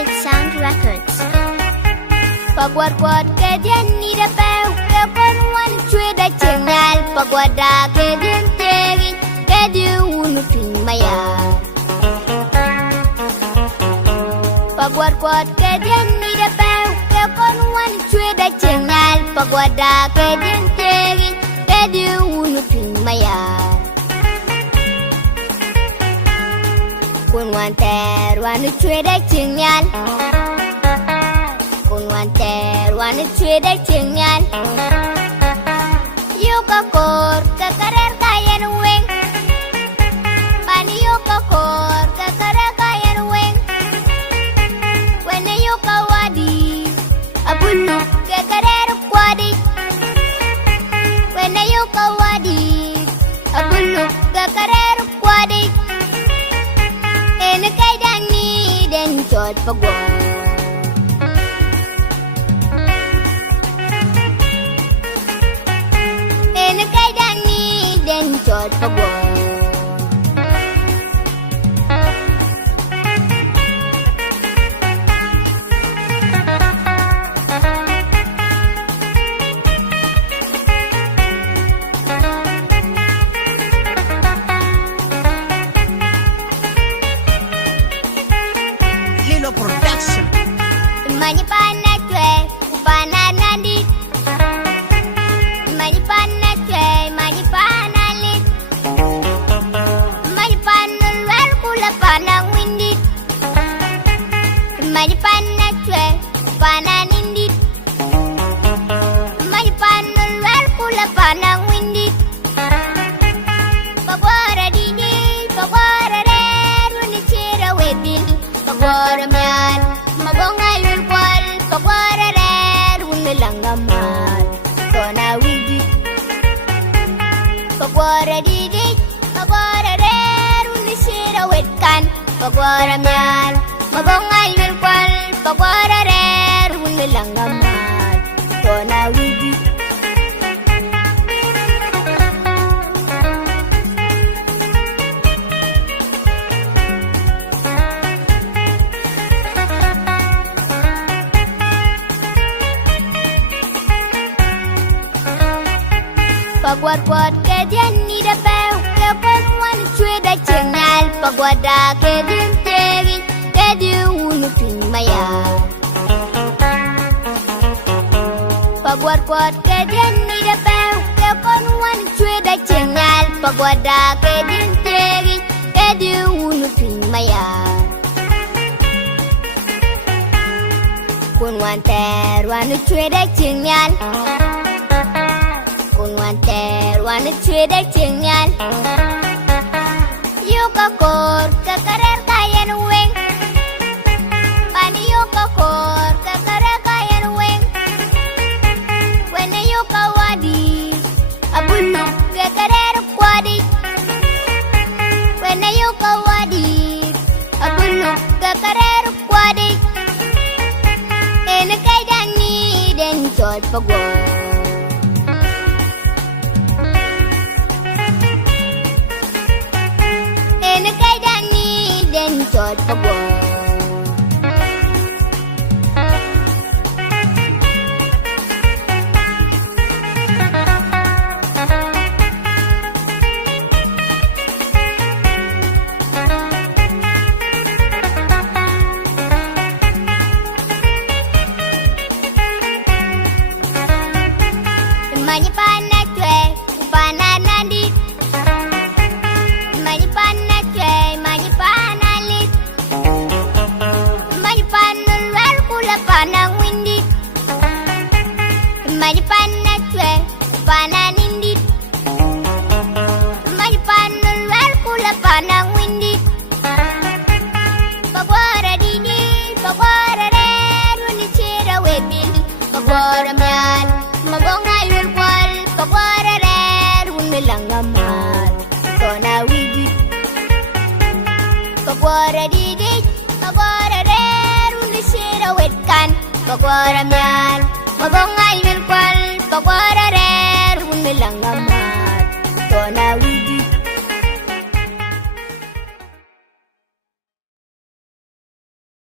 Infinite Sound Records. Pagwar-gwar ke dia ni da peu ke konwan chwe da chengal pagwada ke dia tegi ke dia unu ting maya. Pagwar-gwar ke dia ni da peu ke konwan chwe da chengal pagwada ke dia tegi ke dia unu ting maya. Kun wanter wanu chwe da chengal kun wanter wanu chwe da chengal yuka kor ka karer kayan weng pani yuka kor ka karer kayan weng wene yuka wadi abulu ka karer kwadi wene yuka wadi abulu ka karer kwadi ene kay dani den chot pagwar ene kay dani den chot pagwar Production. Manipana twe, upana nandi. Manipana twe, manipana lit. Manipana lwal kula pana windit. Manipana twe, upana nindit. Manipana lwal kula pana windit. Pagwara didi, pagwara reru ni chira wedin. Pagwara mian, mabonga lulkwal. Pagwara reru ni langaman. Kona wigi. Pagwara didi, pagwara reru ni shira wetkan. Pagwara mian, mabonga lulkwal. Pagwara reru ni langaman. Kona wigi. Pagwar-gwar ke dia ni da peu ke konwan chwe da chengal pagwada ke dia tegi ke dia unu ting maya. Pagwar-gwar ke dia ni da peu ke konwan chwe da chengal pagwada ke dia tegi ke dia unu ting maya. Kun wanter wanu chwe da chengal kun wanter wanu chwe da chengal yuka kor ka karer kayan weng pani yuka kor ka karer kayan weng wene yuka wadi abulu ka karer kwadi wene yuka wadi abulu ka karer kwadi ene kay dani den chot pagwar ene kay dani den chot pagwar Manipana twe, upana nandi. Manipana twe, manipana lit. Manipana lwal kula pana windit. Manipana twe, upana nindit. Manipana lwal kula pana windit. Pagwara didi, pagwara reru ni chira wedin. Pagwara mian, mabonga lulkwal. Pagwara reru ni langaman. Kona wigi. Pagwara didi, pagwara reru ni shira wetkan. Pagwara mian, mabonga